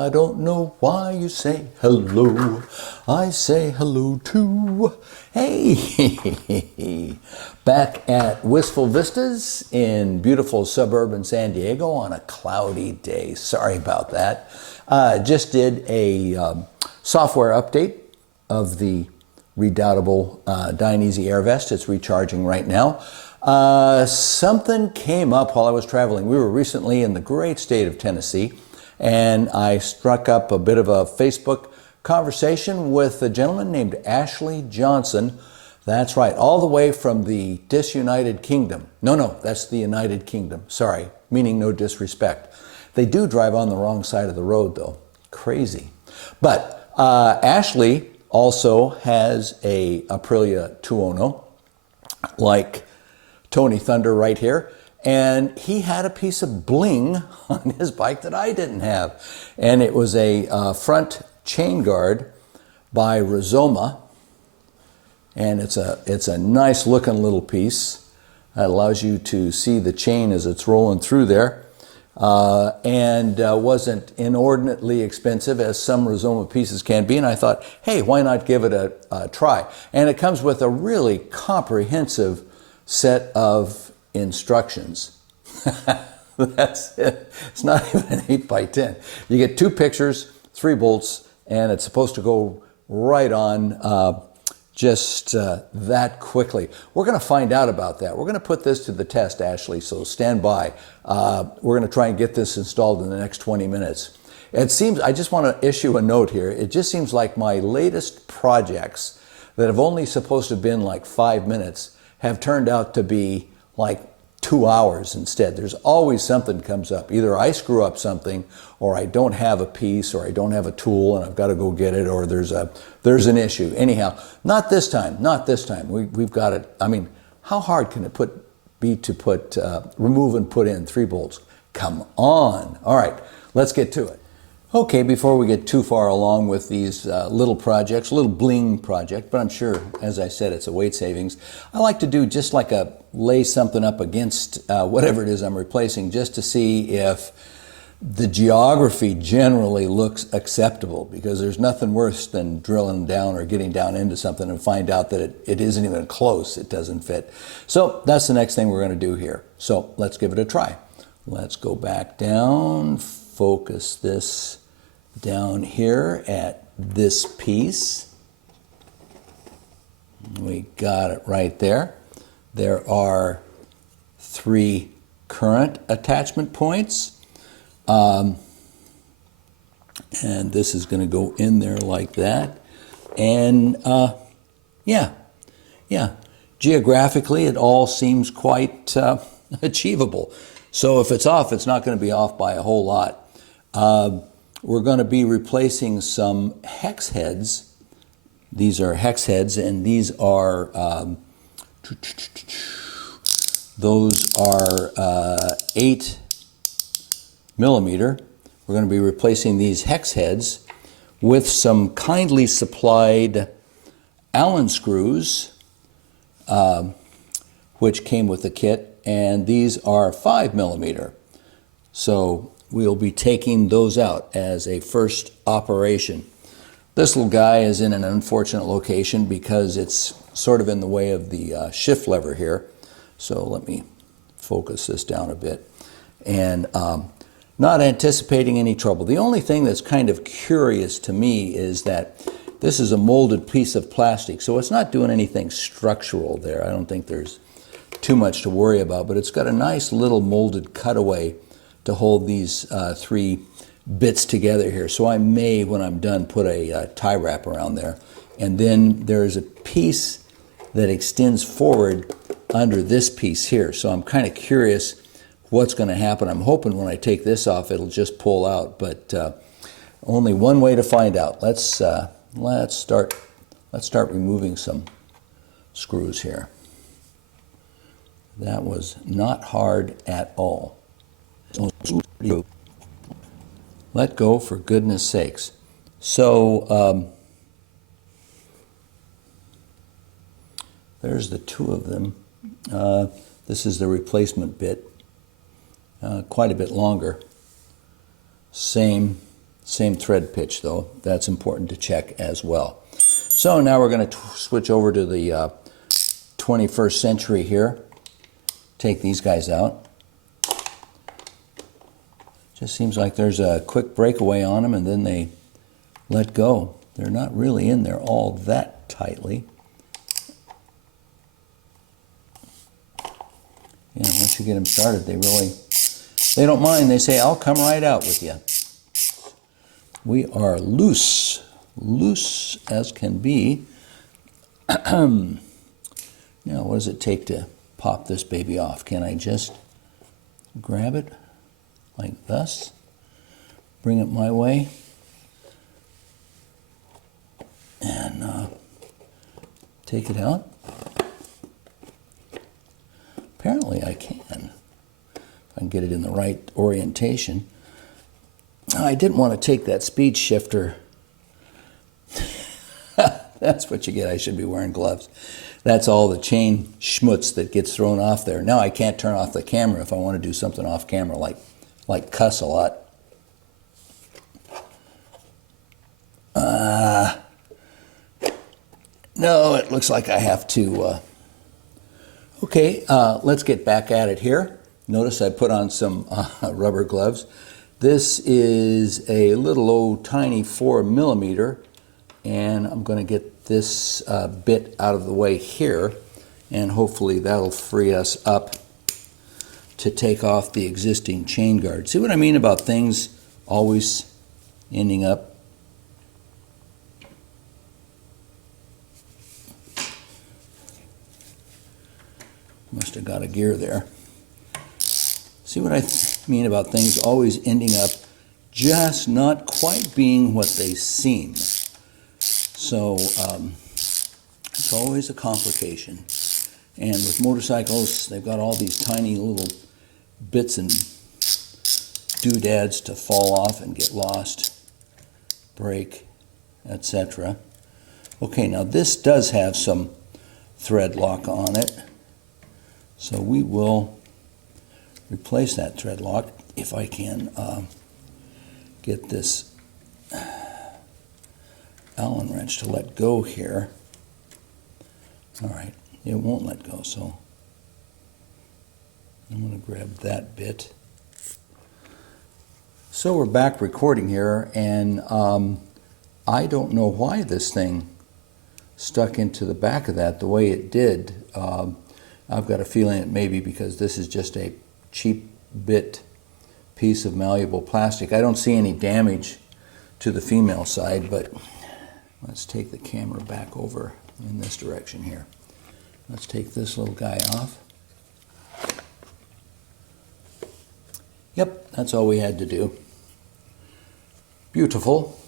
I don't know why you say hello. I say hello too. Hey, back at Wistful Vistas in beautiful suburban San Diego on a cloudy day. Sorry about that. Just did a software update of the redoubtable Dionysi Air Vest. It's recharging right now. Something came up while I was traveling. We were recently in the great state of Tennessee, and I struck up a bit of a Facebook conversation with a gentleman named Ashley Johnson. That's right, all the way from the disunited kingdom. No, that's the United Kingdom. Sorry, meaning no disrespect. They do drive on the wrong side of the road, though. Crazy. But Ashley also has a Aprilia Tuono, like Tony Thunder right here, and he had a piece of bling on his bike that I didn't have, and it was a front chain guard by Rizoma, and it's a nice looking little piece that allows you to see the chain as it's rolling through there, and wasn't inordinately expensive as some Rizoma pieces can be, and I thought, hey, why not give it a try? And it comes with a really comprehensive set of instructions. That's it. It's not even an 8x10. You get 2 pictures, 3 bolts, and it's supposed to go right on just that quickly. We're going to find out about that. We're going to put this to the test, Ashley, so stand by. We're going to try and get this installed in the next 20 minutes. It seems, I just want to issue a note here. It just seems like my latest projects that have only supposed to have been like 5 minutes have turned out to be like 2 hours instead. There's always something comes up. Either I screw up something, or I don't have a piece, or I don't have a tool and I've got to go get it, or there's an issue. Anyhow, not this time. We've got it. I mean, how hard can it be to remove and put in 3 bolts? Come on. All right, let's get to it. Okay, before we get too far along with these little projects, little bling project, but I'm sure, as I said, it's a weight savings. I like to do just like lay something up against whatever it is I'm replacing, just to see if the geography generally looks acceptable, because there's nothing worse than drilling down or getting down into something and find out that it isn't even close, it doesn't fit. So that's the next thing we're going to do here. So let's give it a try. Let's go back down, focus this down here at this piece. We got it right there. There are 3 current attachment points, and this is going to go in there like that. And yeah, geographically it all seems quite achievable. So if it's off, it's not going to be off by a whole lot. We're going to be replacing some hex heads. These are hex heads, and these are, those are 8 millimeter. We're going to be replacing these hex heads with some kindly supplied Allen screws, which came with the kit, and these are 5 millimeter. So we'll be taking those out as a first operation. This little guy is in an unfortunate location because it's sort of in the way of the shift lever here. So let me focus this down a bit. And not anticipating any trouble. The only thing that's kind of curious to me is that this is a molded piece of plastic, so it's not doing anything structural there. I don't think there's too much to worry about, but it's got a nice little molded cutaway to hold these 3 bits together here. So I may, when I'm done, put a tie wrap around there. And then there's a piece that extends forward under this piece here. So I'm kind of curious what's going to happen. I'm hoping when I take this off, it'll just pull out, but only one way to find out. Let's start removing some screws here. That was not hard at all. Let go, for goodness sakes. So there's the 2 of them. This is the replacement bit, quite a bit longer. Same Same thread pitch though. That's important to check as well. So now we're going to switch over to the 21st century here. Take these guys out. Just seems like there's a quick breakaway on them and then they let go. They're not really in there all that tightly. Yeah, once you get them started, they don't mind. They say, I'll come right out with you. We are loose as can be. Now, what does it take to pop this baby off? Can I just grab it like this, bring it my way, and take it out? Apparently I can. If I can get it in the right orientation. I didn't want to take that speed shifter. That's what you get. I should be wearing gloves. That's all the chain schmutz that gets thrown off there. Now I can't turn off the camera if I want to do something off camera, like cuss a lot. No, it looks like I have to. Okay, let's get back at it here. Notice I put on some rubber gloves. This is a little old tiny 4mm, and I'm going to get this bit out of the way here, and hopefully that'll free us up to take off the existing chain guard. See what I mean about things always ending up? Must have got a gear there. See what I mean about things always ending up just not quite being what they seem. So it's always a complication. And with motorcycles, they've got all these tiny little bits and doodads to fall off and get lost, break, etc. Okay, now this does have some thread lock on it. So we will replace that thread lock if I can get this Allen wrench to let go here. All right, it won't let go, so I'm going to grab that bit. So we're back recording here, and I don't know why this thing stuck into the back of that the way it did. I've got a feeling it may be because this is just a cheap bit piece of malleable plastic. I don't see any damage to the female side, but let's take the camera back over in this direction here. Let's take this little guy off. Yep, that's all we had to do. Beautiful.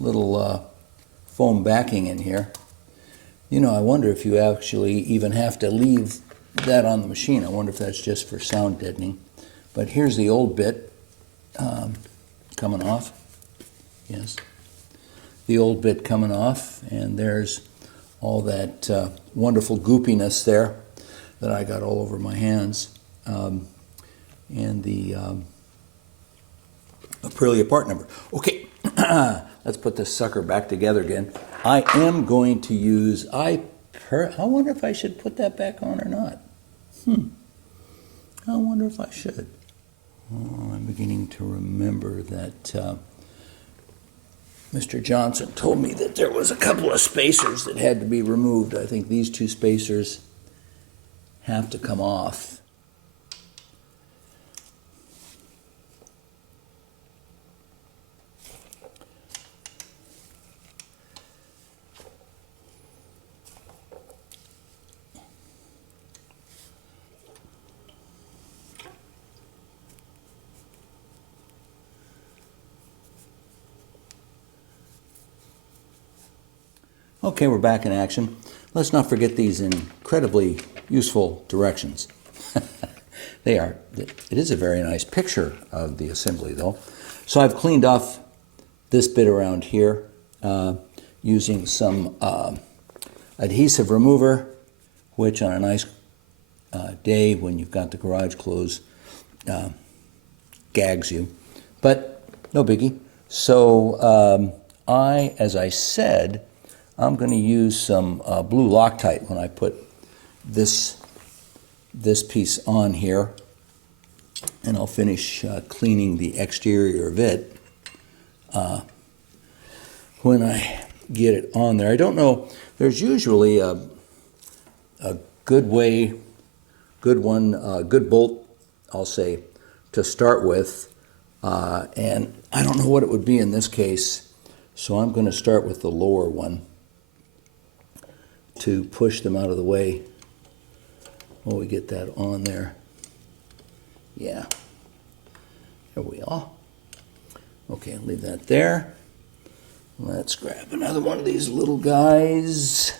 Little foam backing in here. You know, I wonder if you actually even have to leave that on the machine. I wonder if that's just for sound deadening. But here's the old bit coming off. Yes. The old bit coming off, and there's all that wonderful goopiness there that I got all over my hands. And the Aprilia part number. Okay, let's put this sucker back together again. I am going to use, I wonder if I should put that back on or not. I wonder if I should. Oh, I'm beginning to remember that Mr. Johnson told me that there was a couple of spacers that had to be removed. I think these two spacers have to come off. Okay, we're back in action. Let's not forget these incredibly useful directions. They are. It is a very nice picture of the assembly, though. So I've cleaned off this bit around here using some adhesive remover, which on a nice day when you've got the garage closed gags you. But no biggie. So as I said, I'm going to use some blue Loctite when I put this piece on here, and I'll finish cleaning the exterior of it when I get it on there. I don't know, there's usually a good bolt, I'll say, to start with, and I don't know what it would be in this case, so I'm going to start with the lower one to push them out of the way while we get that on there. Yeah, there we are. Okay, leave that there. Let's grab another one of these little guys.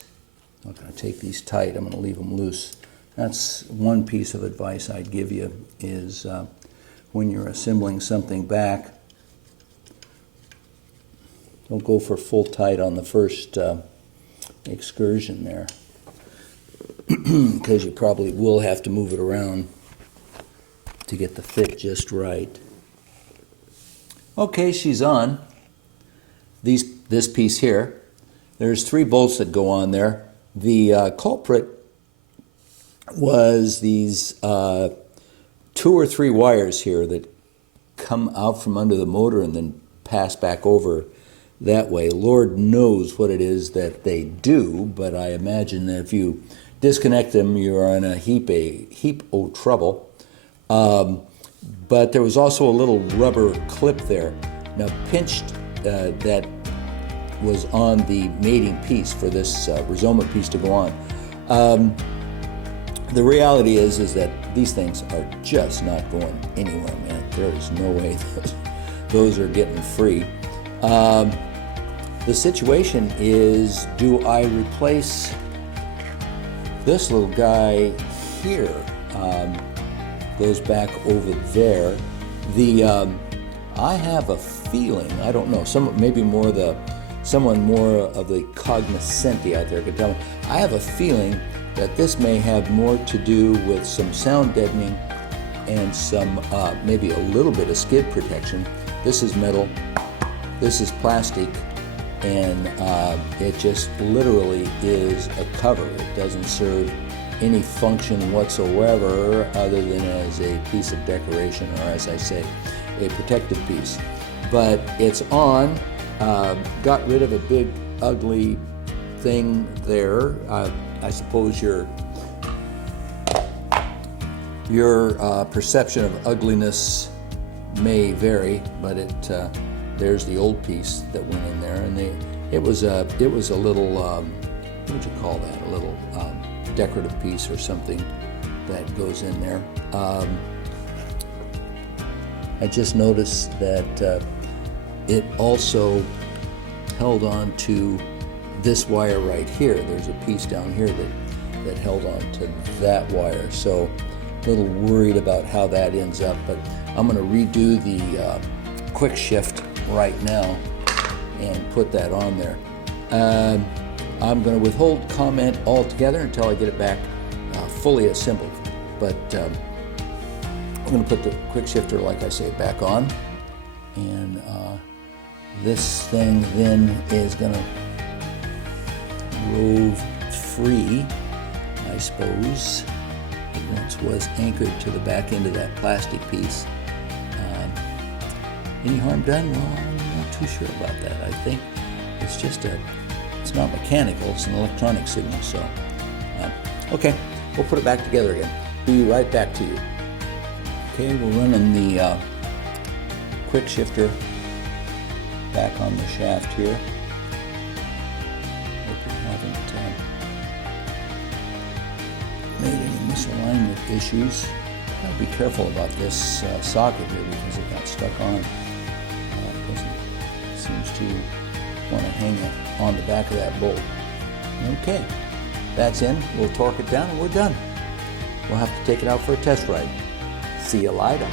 I'm not going to take these tight, I'm going to leave them loose. That's one piece of advice I'd give you is when you're assembling something back, don't go for full tight on the first excursion there, because you probably will have to move it around to get the fit just right. Okay, she's on. This piece here, there's 3 bolts that go on there. The culprit was these 2 or 3 wires here that come out from under the motor and then pass back over that way. Lord knows what it is that they do, but I imagine that if you disconnect them, you're in a heap of trouble. But there was also a little rubber clip there. Now pinched, that was on the mating piece for this Rizoma piece to go on. The reality is that these things are just not going anywhere, man. There is no way those are getting free. The situation is, do I replace this little guy here? Goes back over there. I have a feeling, I don't know, someone more of the cognoscenti out there could tell me. I have a feeling that this may have more to do with some sound deadening and some maybe a little bit of skid protection. This is metal, this is plastic, and it just literally is a cover. It doesn't serve any function whatsoever other than as a piece of decoration, or as I say, a protective piece. But it's on, got rid of a big ugly thing there. I suppose your perception of ugliness may vary, but there's the old piece that went in there, and it was a little what would you call that? A little decorative piece or something that goes in there. I just noticed that it also held on to this wire right here. There's a piece down here that held on to that wire. So a little worried about how that ends up, but I'm going to redo the quick shift right now and put that on there. I'm going to withhold comment altogether until I get it back fully assembled. But I'm going to put the quick shifter, like I say, back on. And this thing then is going to rove free, I suppose. It once was anchored to the back end of that plastic piece. Any harm done? Well, I'm not too sure about that. I think it's just it's not mechanical, it's an electronic signal. So, okay, we'll put it back together again. Be right back to you. Okay, we're running the quick shifter back on the shaft here. Hope you haven't made any misalignment issues. I'll be careful about this socket here because it got stuck on. It seems to want to hang on the back of that bolt. Okay, that's in. We'll torque it down and we're done. We'll have to take it out for a test ride. See you later.